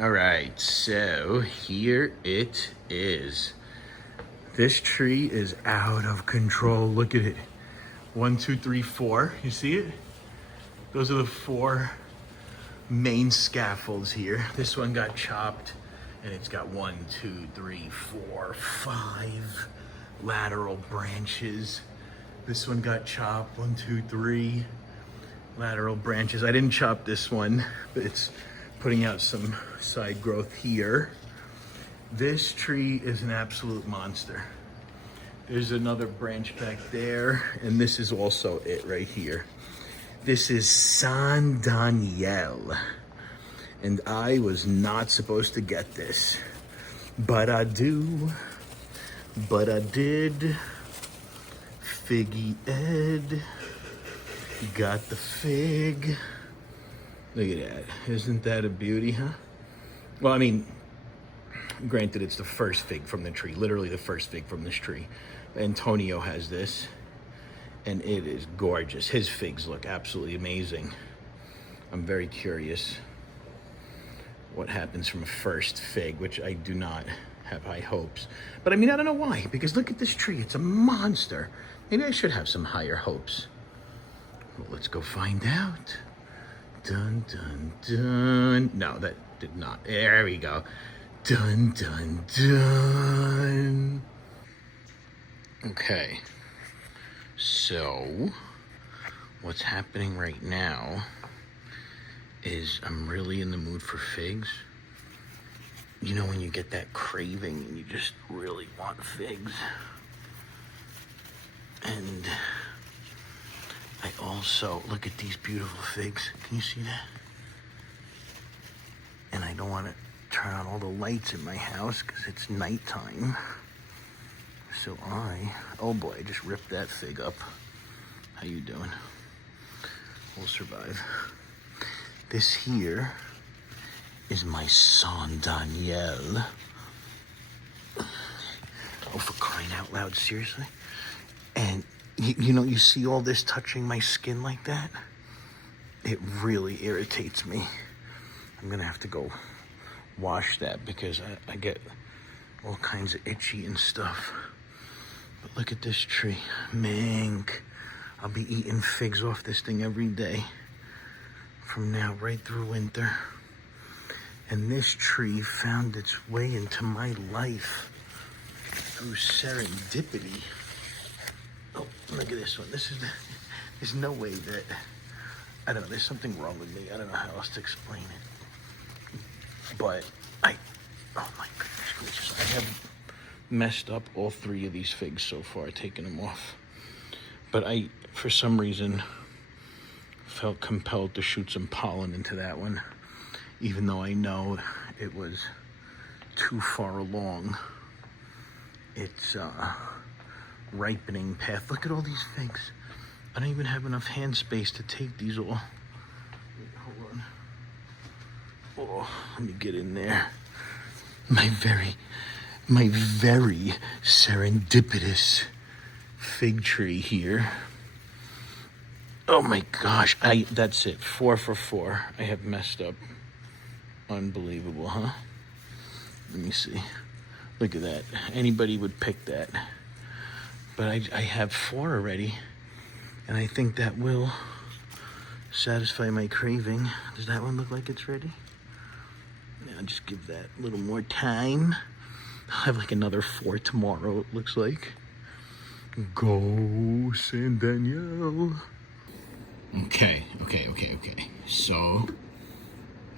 All right, so here it is. This tree is out of control. Look at it. 1, 2, 3, 4. You see it? Those are the 4 main scaffolds here. This one got chopped, and it's got 1, 2, 3, 4, 5 lateral branches. This one got chopped. 1, 2, 3 lateral branches. I didn't chop this one, but it's putting out some side growth here. This tree is an absolute monster. There's another branch back there, and this is also it right here. This is San Danielle, and I was not supposed to get this, but I do, but I did. Figgy Ed got the fig. Look at that. Isn't that a beauty, huh? Well, I mean, granted, it's the first fig from the tree, literally the first fig from this tree. Antonio has this, and it is gorgeous. His figs look absolutely amazing. I'm very curious what happens from a first fig, which I do not have high hopes. But I mean, I don't know why, because look at this tree. It's a monster. Maybe I should have some higher hopes. Well, let's go find out. Dun, dun, dun. No, that did not. There we go. Dun, dun, dun. Okay. So, what's happening right now is I'm really in the mood for figs. You know when you get that craving and you just really want figs? And I also, look at these beautiful figs. Can you see that? And I don't want to turn on all the lights in my house because it's nighttime. So oh boy, I just ripped that fig up. How you doing? We'll survive. This here is my San Danielle. Oh, for crying out loud, seriously? And you know, you see all this touching my skin like that? It really irritates me. I'm gonna have to go wash that because I get all kinds of itchy and stuff. But look at this tree, mink. I'll be eating figs off this thing every day from now right through winter. And this tree found its way into my life through serendipity. Oh, look at this one. There's no way that, I don't know, there's something wrong with me. I don't know how else to explain it. But oh my goodness gracious, I have messed up all 3 of these figs so far, taking them off. But I, for some reason, felt compelled to shoot some pollen into that one, even though I know it was too far along. It's ripening path. Look at all these figs. I don't even have enough hand space to take these all. Wait, hold on. Oh, let me get in there. My very serendipitous fig tree here. Oh my gosh, that's it. 4 for 4. I have messed up. Unbelievable, huh? Let me see. Look at that. Anybody would pick that. But I have 4 already, and I think that will satisfy my craving. Does that one look like it's ready? Yeah, I'll just give that a little more time. I'll have like another 4 tomorrow, it looks like. Go, San Danielle. Okay. So,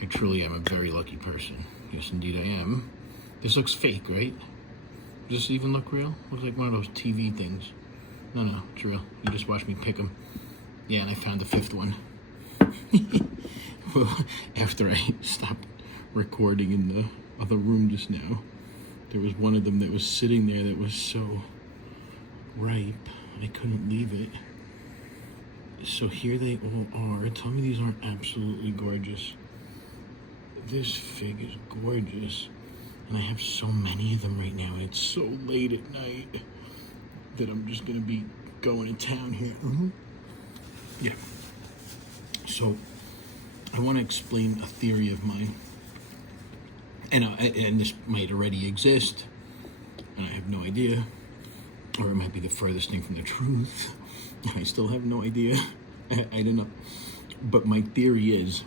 I truly am a very lucky person. Yes, indeed I am. This looks fake, right? Does this even look real? Looks like one of those TV things. No, it's real. You just watched me pick them. Yeah, and I found the 5th one. Well, after I stopped recording in the other room just now, there was one of them that was sitting there that was so ripe, I couldn't leave it. So here they all are. Tell me these aren't absolutely gorgeous. This fig is gorgeous. And I have so many of them right now, and it's so late at night that I'm just gonna be going to town here. Yeah. So, I want to explain a theory of mine. and this might already exist, and I have no idea, or it might be the furthest thing from the truth. I still have no idea. I don't know. But my theory is,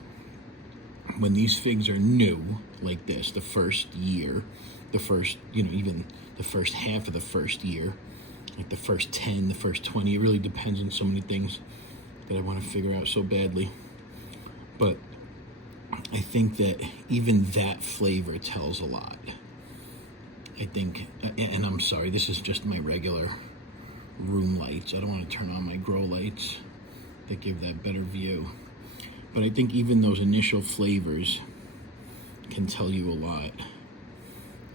when these figs are new, like this, the first year, the first, even the first half of the first year, like the first 10, the first 20, it really depends on so many things that I want to figure out so badly. But I think that even that flavor tells a lot. I think, and I'm sorry, this is just my regular room lights. I don't want to turn on my grow lights that give that better view. But I think even those initial flavors can tell you a lot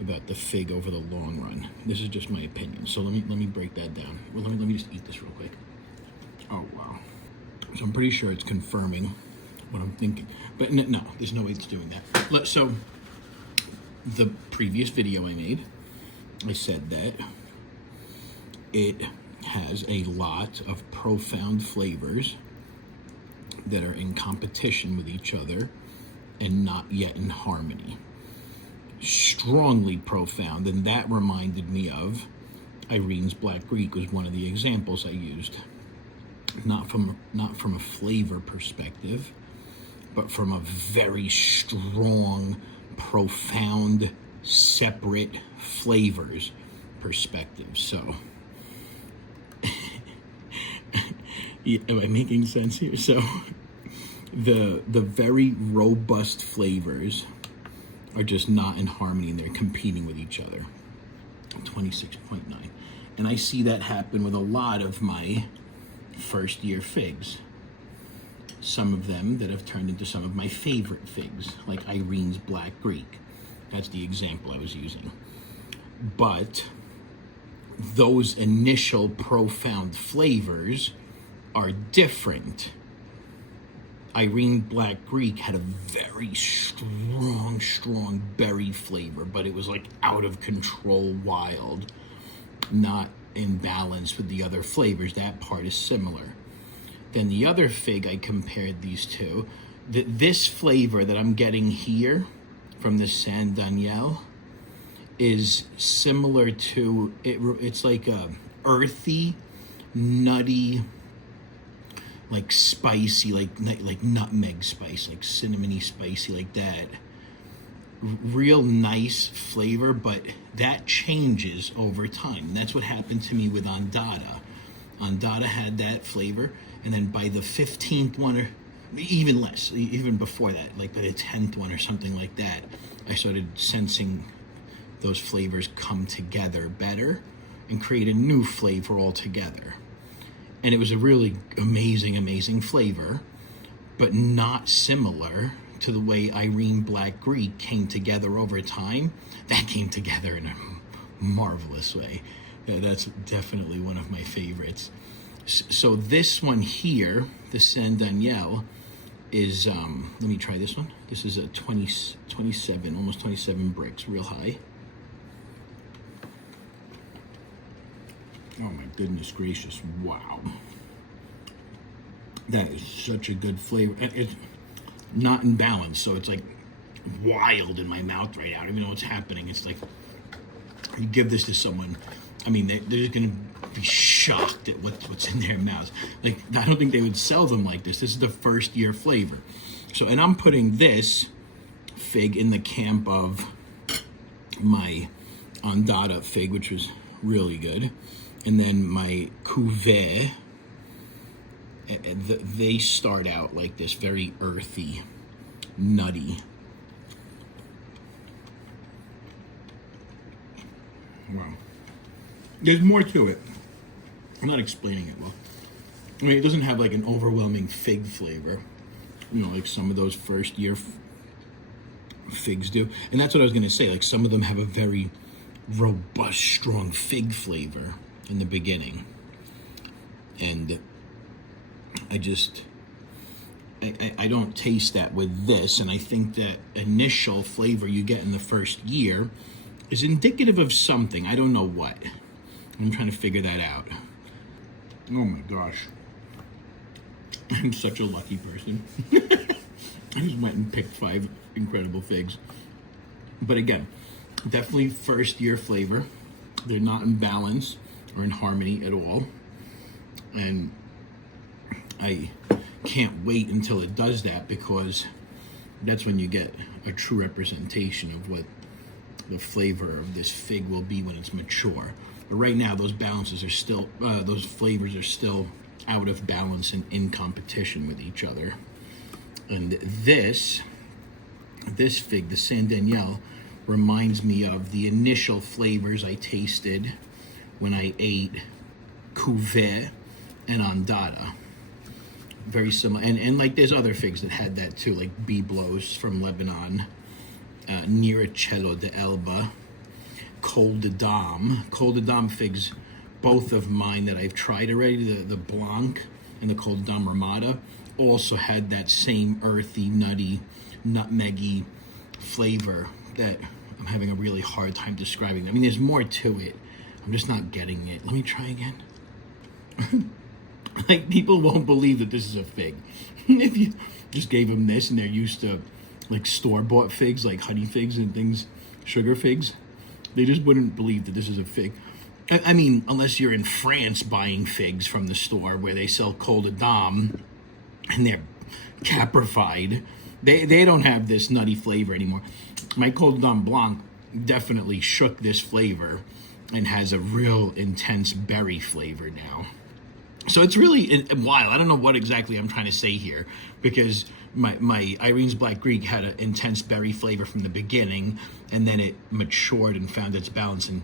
about the fig over the long run. This is just my opinion. So let me break that down. Well, let me just eat this real quick. Oh wow. So I'm pretty sure it's confirming what I'm thinking. But no, there's no way it's doing that. So the previous video I made, I said that it has a lot of profound flavors that are in competition with each other and not yet in harmony. Strongly profound, and that reminded me of Irene's Black Greek was one of the examples I used. Not from a flavor perspective, but from a very strong, profound, separate flavors perspective. So am I making sense here? So the very robust flavors are just not in harmony, and they're competing with each other. 26.9. And I see that happen with a lot of my first year figs. Some of them that have turned into some of my favorite figs, like Irene's Black Greek. That's the example I was using. But those initial profound flavors are different. Irene Black Greek had a very strong berry flavor, but it was like out of control wild, not in balance with the other flavors. That part is similar. Then the other fig I compared these two, this flavor that I'm getting here from the San Danielle is similar to, it's like a earthy, nutty, like spicy, like nutmeg spice, like cinnamony spicy, like that. Real nice flavor, but that changes over time. That's what happened to me with Ondata. Ondata had that flavor, and then by the 15th one, or even less, even before that, like by the 10th one or something like that, I started sensing those flavors come together better and create a new flavor altogether. And it was a really amazing flavor, but not similar to the way Irene Black Greek came together over time. That came together in a marvelous way. That's definitely one of my favorites. So this one here, the San Danielle, is, let me try this one. This is a 27, almost 27 bricks, real high. Oh my goodness gracious, wow. That is such a good flavor. It's not in balance, so it's like wild in my mouth right now. I don't even know what's happening. It's like, you give this to someone, I mean, they're gonna be shocked at what's in their mouths. Like, I don't think they would sell them like this. This is the first year flavor. So, and I'm putting this fig in the camp of my Ondata fig, which was really good. And then my Cuvert, they start out like this, very earthy, nutty. Wow. There's more to it. I'm not explaining it well. I mean, it doesn't have like an overwhelming fig flavor, you know, like some of those first year figs do. And that's what I was going to say. Like, some of them have a very robust, strong fig flavor in the beginning. And I don't taste that with this. And I think that initial flavor you get in the first year is indicative of something. I don't know what. I'm trying to figure that out. Oh my gosh. I'm such a lucky person. I just went and picked 5 incredible figs. But again, definitely first year flavor. They're not in balance or in harmony at all. And I can't wait until it does that, because that's when you get a true representation of what the flavor of this fig will be when it's mature. But right now, those balances are still, those flavors are still out of balance and in competition with each other. And this fig, the San Danielle, reminds me of the initial flavors I tasted when I ate Cuvert and Ondata. Very similar, and like there's other figs that had that too, like Byblos from Lebanon, Niracello de Elba, Col de Dame figs, both of mine that I've tried already, the Blanc and the Col de Dame Ramada, also had that same earthy, nutty, nutmeggy flavor that I'm having a really hard time describing. I mean, there's more to it. I'm just not getting it. Let me try again. Like, people won't believe that this is a fig. If you just gave them this and they're used to like store-bought figs, like honey figs and things, sugar figs, they just wouldn't believe that this is a fig. I mean, unless you're in France buying figs from the store where they sell Col de Dame and they're caprified. They don't have this nutty flavor anymore. My Col de Dame Blanc definitely shook this flavor and has a real intense berry flavor now. So it's really wild. I don't know what exactly I'm trying to say here, because my Irene's Black Greek had an intense berry flavor from the beginning, and then it matured and found its balance and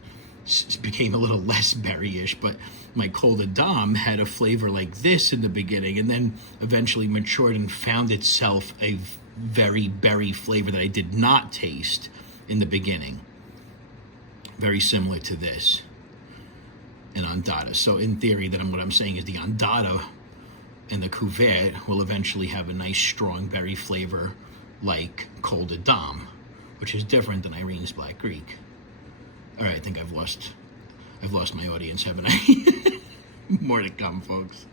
became a little less berry-ish. But my Col de Dame had a flavor like this in the beginning, and then eventually matured and found itself a very berry flavor that I did not taste in the beginning. Very similar to this. And Ondata. So in theory, what I'm saying is the Ondata and the Cuvert will eventually have a nice strong berry flavor like Col de Dame, which is different than Irene's Black Greek. All right, I think I've lost my audience, haven't I? More to come, folks.